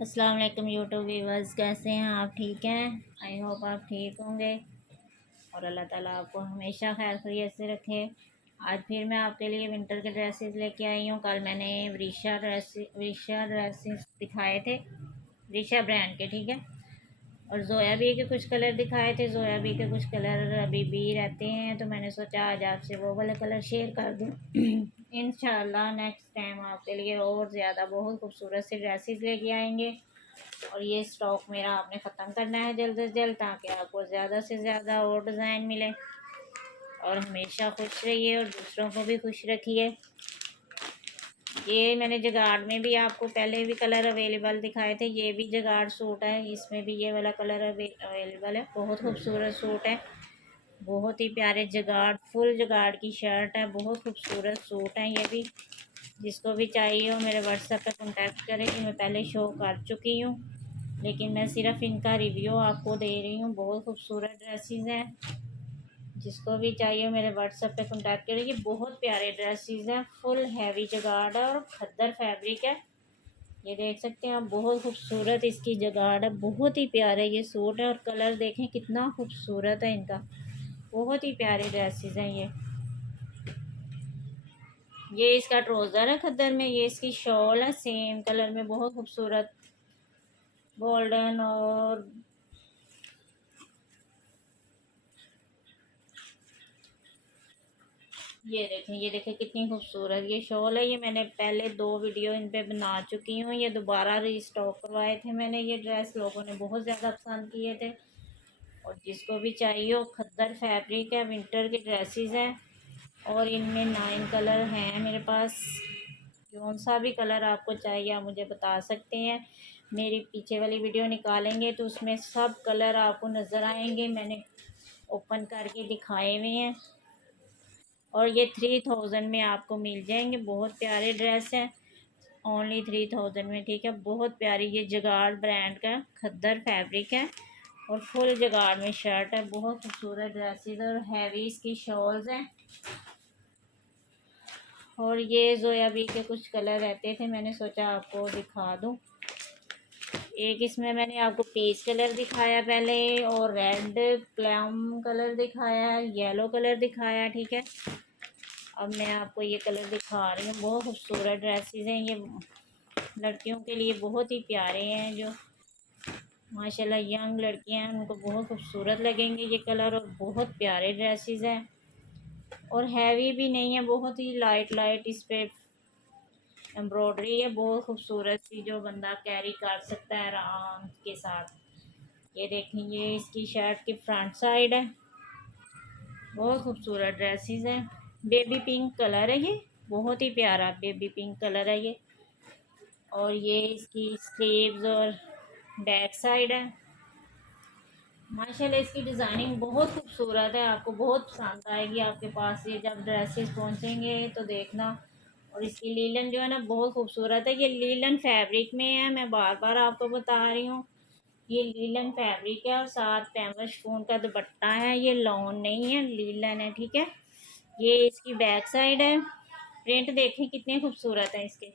अस्सलाम वालेकुम YouTube viewers, कैसे हैं आप? ठीक हैं? आई होप आप ठीक होंगे और अल्लाह ताला आपको हमेशा खैर खैरियत से रखे। आज फिर मैं आपके लिए विंटर के ड्रेसेस लेके आई हूँ। कल मैंने वृषा ड्रेसेस दिखाए थे, वृषा ब्रांड के, ठीक है। और जोया बी के कुछ कलर दिखाए थे। जोया बी के कुछ कलर अभी भी रहते हैं, तो मैंने सोचा आज आपसे वो वाले कलर शेयर कर दूँ। इंशाल्लाह नेक्स्ट टाइम आपके लिए और ज़्यादा बहुत खूबसूरत से ड्रेसेस लेके आएंगे। और ये स्टॉक मेरा आपने ख़त्म करना है जल्द से जल्द, ताकि आपको ज़्यादा से ज़्यादा और डिज़ाइन मिले। और हमेशा खुश रहिए और दूसरों को भी खुश रखिए। ये मैंने जगाड़ में भी आपको पहले भी कलर अवेलेबल दिखाए थे। ये भी जगाड़ सूट है, इसमें भी ये वाला कलर अवेलेबल है। बहुत खूबसूरत सूट है, बहुत ही प्यारे जगाड़, फुल जगाड़ की शर्ट है। बहुत खूबसूरत सूट है ये भी। जिसको भी चाहिए हो मेरे व्हाट्सएप पे कांटेक्ट करें। कि मैं पहले शो कर चुकी हूँ, लेकिन मैं सिर्फ इनका रिव्यू आपको दे रही हूँ। बहुत खूबसूरत ड्रेसेस हैं, जिसको भी चाहिए मेरे व्हाट्सएप पे कांटेक्ट करें। ये बहुत प्यारे ड्रेसेस हैं, फुल हैवी जगाड़ है और खद्दर फैब्रिक है। ये देख सकते हैं आप, बहुत खूबसूरत इसकी जगाड़ है। बहुत ही प्यारे ये सूट है और कलर देखें कितना खूबसूरत है इनका। बहुत ही प्यारे ड्रेसेस हैं ये इसका ट्राउज़र है खद्दर में। ये इसकी शॉल है सेम कलर में, बहुत खूबसूरत गोल्डन। और ये देखें कितनी खूबसूरत ये शॉल है। ये मैंने पहले 2 वीडियो इन पे बना चुकी हूँ। ये दोबारा रीस्टॉक करवाए थे मैंने। ये ड्रेस लोगों ने बहुत ज़्यादा पसंद किए थे। और जिसको भी चाहिए हो, खद्दर फैब्रिक है, विंटर के ड्रेसेस हैं। और इनमें 9 कलर हैं मेरे पास। कौन सा भी कलर आपको चाहिए आप मुझे बता सकते हैं। मेरी पीछे वाली वीडियो निकालेंगे तो उसमें सब कलर आपको नज़र आएंगे। मैंने ओपन करके दिखाए हुए हैं। और ये 3000 में आपको मिल जाएंगे। बहुत प्यारे ड्रेस हैं, ओनली 3000 में, ठीक है। बहुत प्यारी ये जगाड़ ब्रांड का खद्दर फैब्रिक है और फुल जगाड़ में शर्ट है। बहुत खूबसूरत ड्रेसेस और हैवी इसकी शॉल्स हैं। और ये जोया बी के कुछ कलर रहते थे, मैंने सोचा आपको दिखा दूं। एक इसमें मैंने आपको पीच कलर दिखाया पहले, और रेड प्लम कलर दिखाया, येलो कलर दिखाया, ठीक है। अब मैं आपको ये कलर दिखा रही हूँ। बहुत खूबसूरत ड्रेसेस हैं ये, लड़कियों के लिए बहुत ही प्यारे हैं। जो माशाल्लाह यंग लड़कियां हैं उनको बहुत खूबसूरत लगेंगे ये कलर। और बहुत प्यारे ड्रेसेस हैं और हैवी भी नहीं है, बहुत ही लाइट लाइट इस पे एम्ब्रॉयडरी है। बहुत खूबसूरत सी, जो बंदा कैरी कर सकता है आराम के साथ। ये देखें, ये इसकी शर्ट की फ्रंट साइड है। बहुत खूबसूरत ड्रेसेस हैं। बेबी पिंक कलर है ये, बहुत ही प्यारा बेबी पिंक कलर है ये। और ये इसकी स्लीव्स और बैक साइड है। माशाल्लाह इसकी डिज़ाइनिंग बहुत खूबसूरत है, आपको बहुत पसंद आएगी। आपके पास ये जब ड्रेसेस पहुंचेंगे तो देखना। और इसकी लीलन जो है ना, बहुत खूबसूरत है। ये लीलन फैब्रिक में है, मैं बार बार आपको बता रही हूँ। ये लीलन फैब्रिक है और साथ पैम्पर शिफॉन का दुपट्टा है। ये लॉन नहीं है, लीलन है, ठीक है। ये इसकी बैक साइड है। प्रिंट देखें कितने खूबसूरत है इसके।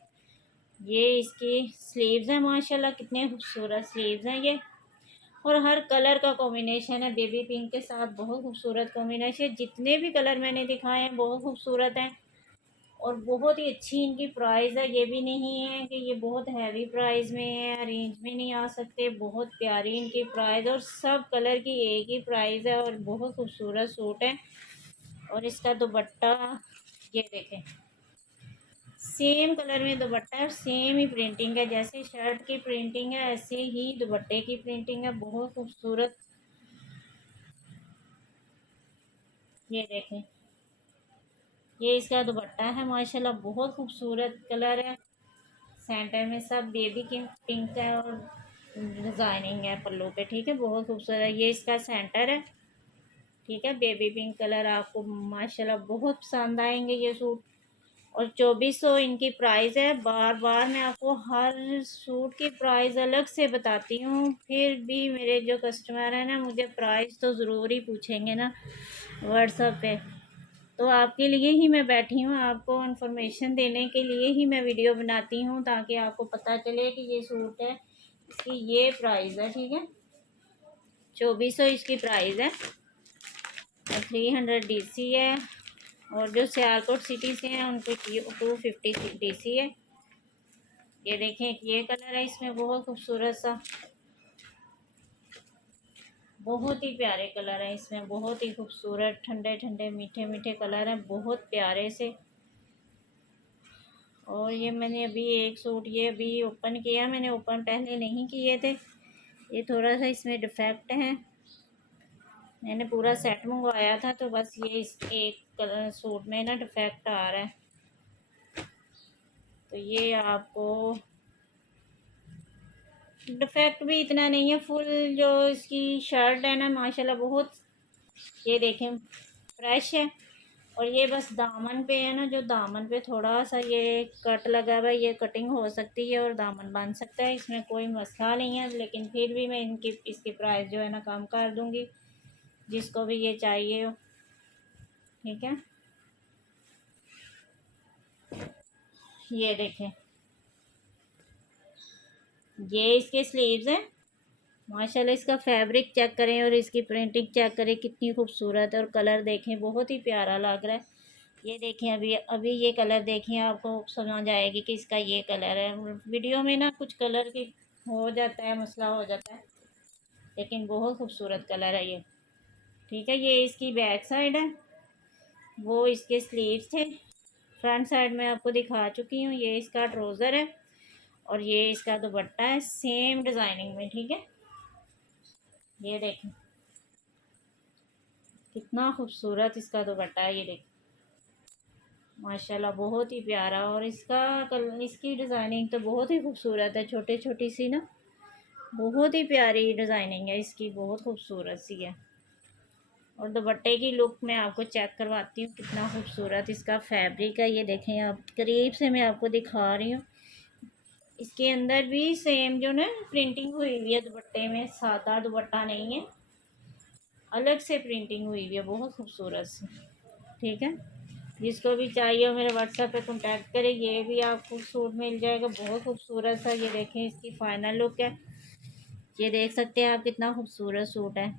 ये इसकी स्लीव्स हैं, माशाल्लाह कितने खूबसूरत स्लीव्स हैं ये। और हर कलर का कॉम्बिनेशन है बेबी पिंक के साथ, बहुत खूबसूरत कॉम्बिनेशन। जितने भी कलर मैंने दिखाए हैं बहुत खूबसूरत हैं और बहुत ही अच्छी इनकी प्राइस है। ये भी नहीं है कि ये बहुत हैवी प्राइस में है, रेंज में नहीं आ सकते। बहुत प्यारी इनकी प्राइस और सब कलर की एक ही प्राइस है और बहुत खूबसूरत सूट है। और इसका दुपट्टा ये देखें, सेम कलर में दुपट्टा है, सेम ही प्रिंटिंग है। जैसे शर्ट की प्रिंटिंग है ऐसे ही दुपट्टे की प्रिंटिंग है। बहुत खूबसूरत, ये देखें, ये इसका दुपट्टा है। माशाल्लाह बहुत खूबसूरत कलर है। सेंटर में सब बेबी की पिंक है और डिज़ाइनिंग है पल्लू पे, ठीक है। बहुत खूबसूरत है, ये इसका सेंटर है, ठीक है। बेबी पिंक कलर आपको माशाल्लाह बहुत पसंद आएंगे ये सूट। और 2400 इनकी प्राइस है। बार बार मैं आपको हर सूट की प्राइस अलग से बताती हूँ, फिर भी मेरे जो कस्टमर हैं ना, मुझे प्राइस तो ज़रूर ही पूछेंगे ना व्हाट्सएप पे। तो आपके लिए ही मैं बैठी हूँ, आपको इन्फॉर्मेशन देने के लिए ही मैं वीडियो बनाती हूँ, ताकि आपको पता चले कि ये सूट है इसकी ये प्राइस है, ठीक है। 2400 इसकी प्राइस है और 300 DC है। और जो सियालकोट सिटी से हैं उनको 250 DC है। ये देखें, ये कलर है इसमें बहुत खूबसूरत सा, बहुत ही प्यारे कलर है इसमें, बहुत ही खूबसूरत ठंडे ठंडे मीठे मीठे कलर हैं, बहुत प्यारे से। और ये मैंने अभी एक सूट ये अभी ओपन किया, मैंने ओपन पहले नहीं किए थे, ये थोड़ा सा इसमें डिफेक्ट है। मैंने पूरा सेट मंगवाया था तो बस ये इस एक कलर सूट में ना डिफेक्ट आ रहा है। तो ये आपको डिफेक्ट भी इतना नहीं है, फुल जो इसकी शर्ट है ना माशाल्लाह बहुत, ये देखें फ्रेश है। और ये बस दामन पे है ना, जो दामन पे थोड़ा सा ये कट लगा हुआ है, ये कटिंग हो सकती है और दामन बन सकता है, इसमें कोई मसला नहीं है। लेकिन फिर भी मैं इसकी प्राइस जो है ना कम कर दूंगी, जिसको भी ये चाहिए हो, ठीक है। ये देखें, ये इसके स्लीव्स हैं माशाल्लाह। इसका फैब्रिक चेक करें और इसकी प्रिंटिंग चेक करें, कितनी खूबसूरत है। और कलर देखें, बहुत ही प्यारा लग रहा है। ये देखें, अभी अभी ये कलर देखें, आपको समझ आएगी कि इसका ये कलर है। वीडियो में ना कुछ कलर की हो जाता है, मसला हो जाता है, लेकिन बहुत खूबसूरत कलर है ये, ठीक है। ये इसकी बैक साइड है, वो इसके स्लीव्स थे। फ्रंट साइड में आपको दिखा चुकी हूँ। ये इसका ट्राउज़र है और ये इसका दुपट्टा है सेम डिज़ाइनिंग में, ठीक है। ये देखें कितना खूबसूरत इसका दुपट्टा है, ये देखें माशाल्लाह बहुत ही प्यारा। और इसका इसकी डिज़ाइनिंग तो बहुत ही खूबसूरत है, छोटी छोटी सी ना, बहुत ही प्यारी डिज़ाइनिंग है इसकी, बहुत खूबसूरत सी है। और दुपट्टे की लुक मैं आपको चेक करवाती हूँ, कितना खूबसूरत इसका फैब्रिक है। ये देखें, आप करीब से मैं आपको दिखा रही हूँ। इसके अंदर भी सेम जो ना प्रिंटिंग हुई हुई है दुपट्टे में, सादा दुपट्टा नहीं है, अलग से प्रिंटिंग हुई हुई है, बहुत खूबसूरत सी, ठीक है। जिसको भी चाहिए हो मेरे व्हाट्सएप पे कांटेक्ट करें, ये भी आपको सूट मिल जाएगा बहुत खूबसूरत सा। ये देखें इसकी फाइनल लुक है, ये देख सकते हैं आप कितना खूबसूरत सूट है।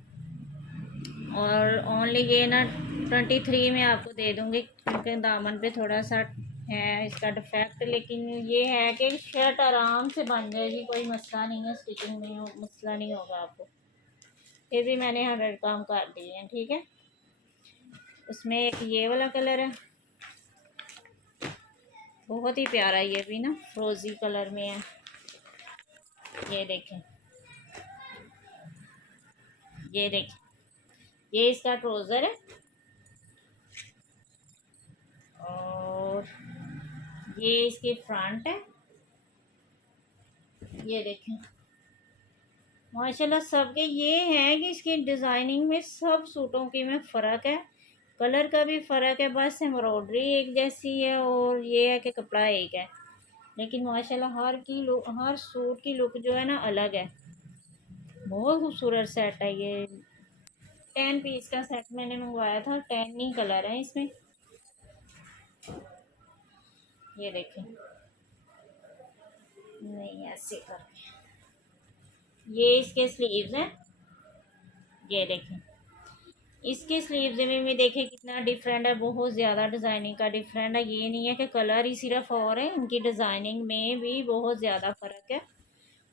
और ओनली ये ना 23 में आपको दे दूँगी, क्योंकि दामन पे थोड़ा सा है इसका डिफेक्ट, लेकिन ये है कि शर्ट आराम से बन जाएगी, कोई मसला नहीं है, स्टिचिंग में मसला नहीं होगा आपको। फिर भी मैंने 100 काम कर दिए हैं, ठीक है। उसमें एक ये वाला कलर है, बहुत ही प्यारा, ये भी ना फ्रोजी कलर में है। ये देखें, ये देखें, ये इसका ट्राउज़र है और ये इसकी फ्रंट है। ये देखें माशाल्लाह सबके ये है कि इसकी डिज़ाइनिंग में सब सूटों की में फ़र्क है, कलर का भी फ़र्क है, बस एम्ब्रॉयडरी एक जैसी है और ये है कि कपड़ा एक है, लेकिन माशाल्लाह हर सूट की लुक जो है ना अलग है। बहुत खूबसूरत सेट है ये, 10 पीस का सेट मैंने मंगवाया था, 10 ही कलर है इसमें। ये देखें, नहीं ऐसे करके, ये इसके स्लीव्स हैं। ये देखें, इसके स्लीव्स में भी देखें कितना डिफरेंट है, बहुत ज़्यादा डिज़ाइनिंग का डिफरेंट है। ये नहीं है कि कलर ही सिर्फ और है, इनकी डिज़ाइनिंग में भी बहुत ज़्यादा फ़र्क है।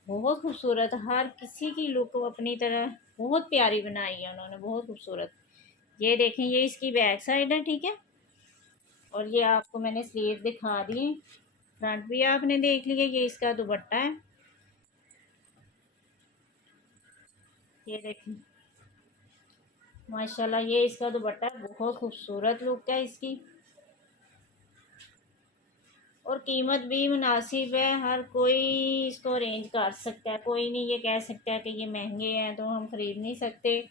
बहुत खूबसूरत, हर किसी की लुक अपनी तरह बहुत प्यारी बनाई है उन्होंने, बहुत खूबसूरत। ये देखें, ये इसकी बैक साइड है, ठीक है। और ये आपको मैंने स्लीव दिखा दिए, फ्रंट भी आपने देख लिया। ये इसका दुपट्टा है, ये देखें माशाल्लाह, ये इसका दुपट्टा बहुत खूबसूरत लुक है इसकी। और कीमत भी मुनासिब है, हर कोई इसको अरेंज कर सकता है, कोई नहीं ये कह सकता है कि ये महंगे हैं तो हम ख़रीद नहीं सकते।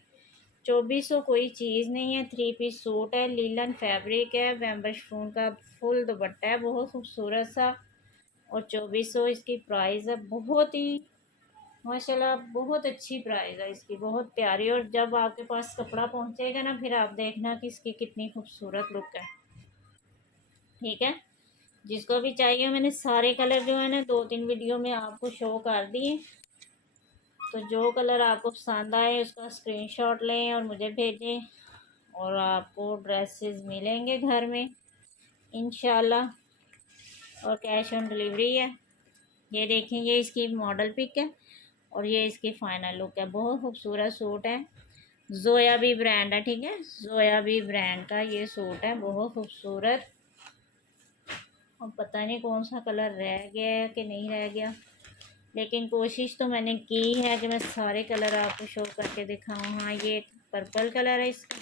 2400 कोई चीज़ नहीं है, 3 पीस सूट है, लीलन फैब्रिक है, बैम्बू शिफॉन का फुल दुपट्टा है, बहुत खूबसूरत सा। और 2400 इसकी प्राइस है, बहुत ही माशाल्लाह बहुत अच्छी प्राइस है इसकी, बहुत प्यारी। और जब आपके पास कपड़ा पहुंचेगा ना, फिर आप देखना कि इसकी कितनी खूबसूरत लुक है, ठीक है। जिसको भी चाहिए, मैंने सारे कलर जो है ना 2-3 वीडियो में आपको शो कर दिए, तो जो कलर आपको पसंद आए उसका स्क्रीनशॉट लें और मुझे भेजें, और आपको ड्रेसेस मिलेंगे घर में इंशाल्लाह। और कैश ऑन डिलीवरी है। ये देखें, ये इसकी मॉडल पिक है और ये इसकी फ़ाइनल लुक है। बहुत खूबसूरत सूट है। जोया भी ब्रांड है, ठीक है, जोया भी ब्रांड का ये सूट है, बहुत खूबसूरत। अब पता नहीं कौन सा कलर रह गया है कि नहीं रह गया, लेकिन कोशिश तो मैंने की है कि मैं सारे कलर आपको शो करके दिखाऊँ। हाँ, ये पर्पल कलर है इसका,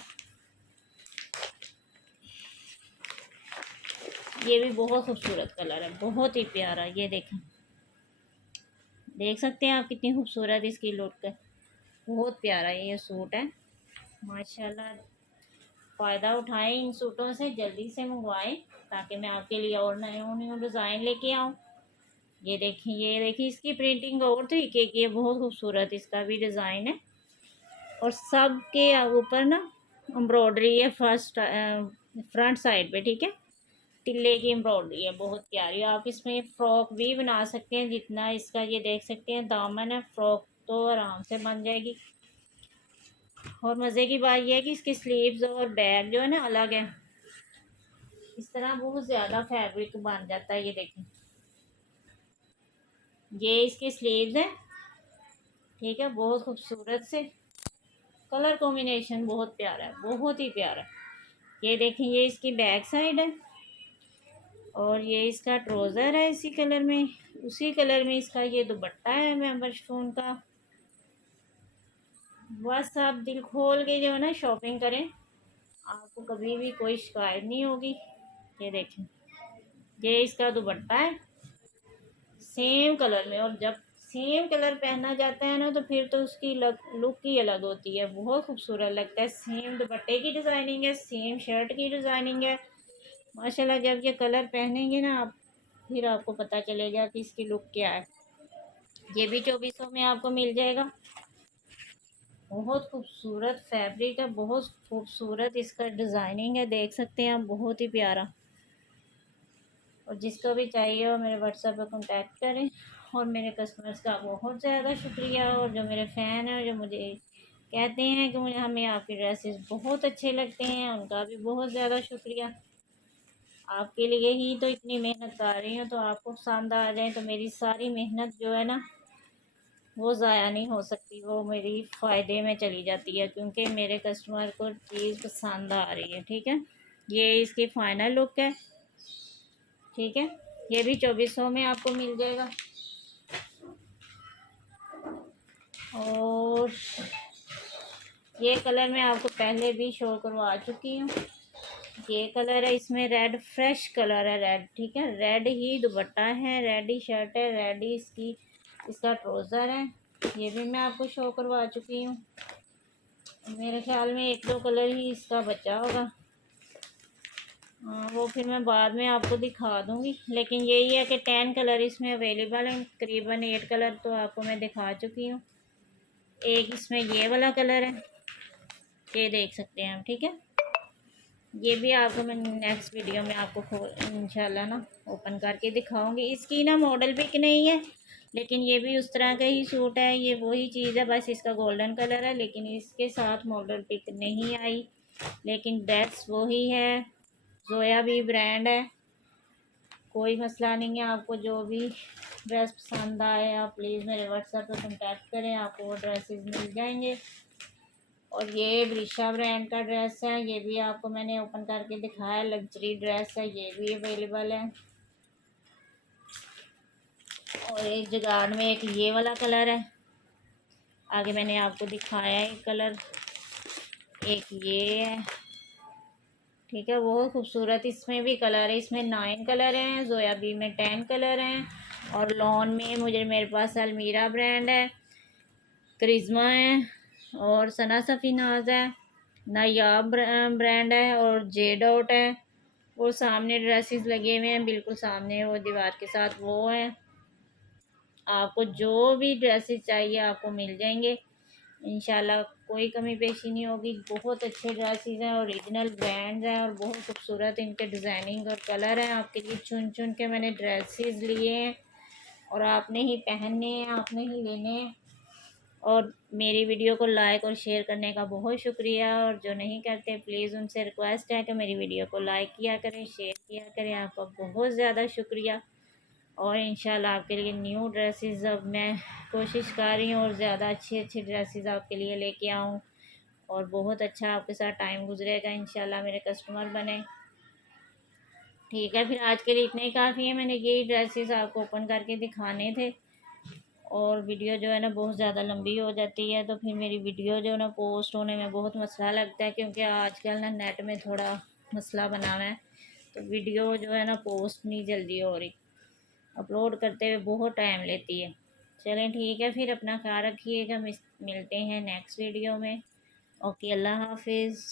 ये भी बहुत खूबसूरत कलर है, बहुत ही प्यारा। ये देखें, देख सकते हैं आप कितनी खूबसूरत इसकी लुक है। बहुत प्यारा ये सूट है माशाल्लाह। फ़ायदा उठाएं इन सूटों से, जल्दी से मंगवाएं ताकि मैं आपके लिए और नए न्यू डिज़ाइन लेके आऊँ। ये देखिए इसकी प्रिंटिंग और तरीके की है, बहुत खूबसूरत इसका भी डिज़ाइन है। और सब के ऊपर ना एम्ब्रॉयडरी है फर्स्ट फ्रंट साइड पे, ठीक है, तिल्ले की एम्ब्रॉयडरी है, बहुत प्यारी। आप इसमें फ़्रॉक भी बना सकते हैं। जितना इसका ये देख सकते हैं दामन है, फ़्रॉक तो आराम से बन जाएगी। और मज़े की बात यह है कि इसकी स्लीव्स और बैक जो है ना अलग है, इस तरह बहुत ज़्यादा फैब्रिक बन जाता है। ये देखें, ये इसकी स्लीव्स है, ठीक है, बहुत खूबसूरत से कलर कॉम्बिनेशन बहुत प्यारा है, बहुत ही प्यारा। ये देखें, ये इसकी बैक साइड है और ये इसका ट्राउज़र है इसी कलर में। उसी कलर में इसका ये दुपट्टा है मेंबर शिफॉन का। बस आप दिल खोल के जो है ना शॉपिंग करें, आपको कभी भी कोई शिकायत नहीं होगी। ये देखें, ये इसका दुपट्टा है सेम कलर में। और जब सेम कलर पहना जाता है ना तो फिर तो उसकी लुक ही अलग होती है, बहुत खूबसूरत लगता है। सेम दुपट्टे की डिज़ाइनिंग है, सेम शर्ट की डिज़ाइनिंग है माशाल्लाह। जब ये कलर पहनेंगे ना आप, फिर आपको पता चलेगा कि इसकी लुक क्या है। ये भी 2400 में आपको मिल जाएगा। बहुत खूबसूरत फैब्रिक है, बहुत खूबसूरत इसका डिज़ाइनिंग है, देख सकते हैं आप, बहुत ही प्यारा। और जिसको भी चाहिए वो मेरे व्हाट्सएप पर कांटेक्ट करें। और मेरे कस्टमर्स का बहुत ज़्यादा शुक्रिया, और जो मेरे फ़ैन हैं जो मुझे कहते हैं कि मुझे हमें आपके ड्रेसेस बहुत अच्छे लगते हैं, उनका भी बहुत ज़्यादा शुक्रिया। आपके लिए ही तो इतनी मेहनत कर रही हूँ, तो आपको पसंद आ जाए तो मेरी सारी मेहनत जो है ना वो ज़ाया नहीं हो सकती, वो मेरी फ़ायदे में चली जाती है, क्योंकि मेरे कस्टमर को चीज़ पसंद आ रही है, ठीक है। ये इसकी फ़ाइनल लुक है, ठीक है। ये भी 2400 में आपको मिल जाएगा। और ये कलर मैं आपको पहले भी शो करवा चुकी हूँ। ये कलर है, इसमें रेड, फ्रेश कलर है रेड, ठीक है, रेड ही दुपट्टा है, रेड ही शर्ट है, रेड ही इसका ट्राउज़र है। ये भी मैं आपको शो करवा चुकी हूँ। मेरे ख्याल में एक दो कलर ही इसका बचा होगा, वो फिर मैं बाद में आपको दिखा दूँगी। लेकिन यही है कि 10 कलर इसमें अवेलेबल हैं, तकरीबन 8 कलर तो आपको मैं दिखा चुकी हूँ। एक इसमें ये वाला कलर है, ये देख सकते हैं आप, ठीक है। ये भी आपको मैं नेक्स्ट वीडियो में आपको इंशाल्लाह ना ओपन करके दिखाऊंगी। इसकी ना मॉडल पिक नहीं है, लेकिन ये भी उस तरह का ही सूट है, ये वही चीज़ है, बस इसका गोल्डन कलर है, लेकिन इसके साथ मॉडल पिक नहीं आई। लेकिन ड्रेस वही है, जोया भी ब्रांड है, कोई मसला नहीं है। आपको जो भी ड्रेस पसंद आए आप प्लीज़ मेरे व्हाट्सएप पर कॉन्टैक्ट करें, आपको वो ड्रेसेस मिल जाएंगे। और ये ब्रिशा ब्रांड का ड्रेस है, ये भी आपको मैंने ओपन करके दिखाया, लग्जरी ड्रेस है, ये भी अवेलेबल है। और एक जुगाड़ में एक ये वाला कलर है, आगे मैंने आपको दिखाया एक कलर, एक ये है, ठीक है, बहुत खूबसूरत इसमें भी कलर है। इसमें 9 कलर हैं, जोया बी में 10 कलर हैं, और लॉन में मेरे पास अलमीरा ब्रांड है, करिश्मा है, और सना सफ़ीनाज है, नायाब ब्रांड है, और जे डॉट है। वो सामने ड्रेसेस लगे हुए हैं, बिल्कुल सामने वो दीवार के साथ वो हैं। आपको जो भी ड्रेसेस चाहिए आपको मिल जाएंगे इंशाल्लाह, कोई कमी पेशी नहीं होगी। बहुत अच्छे ड्रेसेस हैं, ओरिजिनल ब्रांड्स हैं, और बहुत खूबसूरत इनके डिज़ाइनिंग और कलर हैं। आपके लिए चुन चुन के मैंने ड्रेसेस लिए हैं, और आपने ही पहनने हैं, आपने ही लेने हैं। और मेरी वीडियो को लाइक और शेयर करने का बहुत शुक्रिया, और जो नहीं करते प्लीज़ उनसे रिक्वेस्ट है कि मेरी वीडियो को लाइक किया करें, शेयर किया करें। आपका बहुत ज़्यादा शुक्रिया। और इंशाल्लाह आपके लिए न्यू ड्रेसेस अब मैं कोशिश कर रही हूँ और ज़्यादा अच्छी अच्छी ड्रेसेस आपके लिए लेके आऊँ, और बहुत अच्छा आपके साथ टाइम गुजरेगा। इंशाल्लाह मेरे कस्टमर बने। ठीक है, फिर आज के लिए इतने ही काफ़ी है। मैंने यही ड्रेसेस आपको ओपन करके दिखाने थे, और वीडियो जो है ना बहुत ज़्यादा लंबी हो जाती है, तो फिर मेरी वीडियो जो है ना पोस्ट होने में बहुत मसला लगता है, क्योंकि आजकल ना नेट में थोड़ा मसला बना हुआ है, तो वीडियो जो है ना पोस्ट नहीं जल्दी हो रही, अपलोड करते हुए बहुत टाइम लेती है। चलें ठीक है, फिर अपना ख्याल रखिएगा। मिलते हैं नेक्स्ट वीडियो में। ओके, अल्लाह हाफिज़।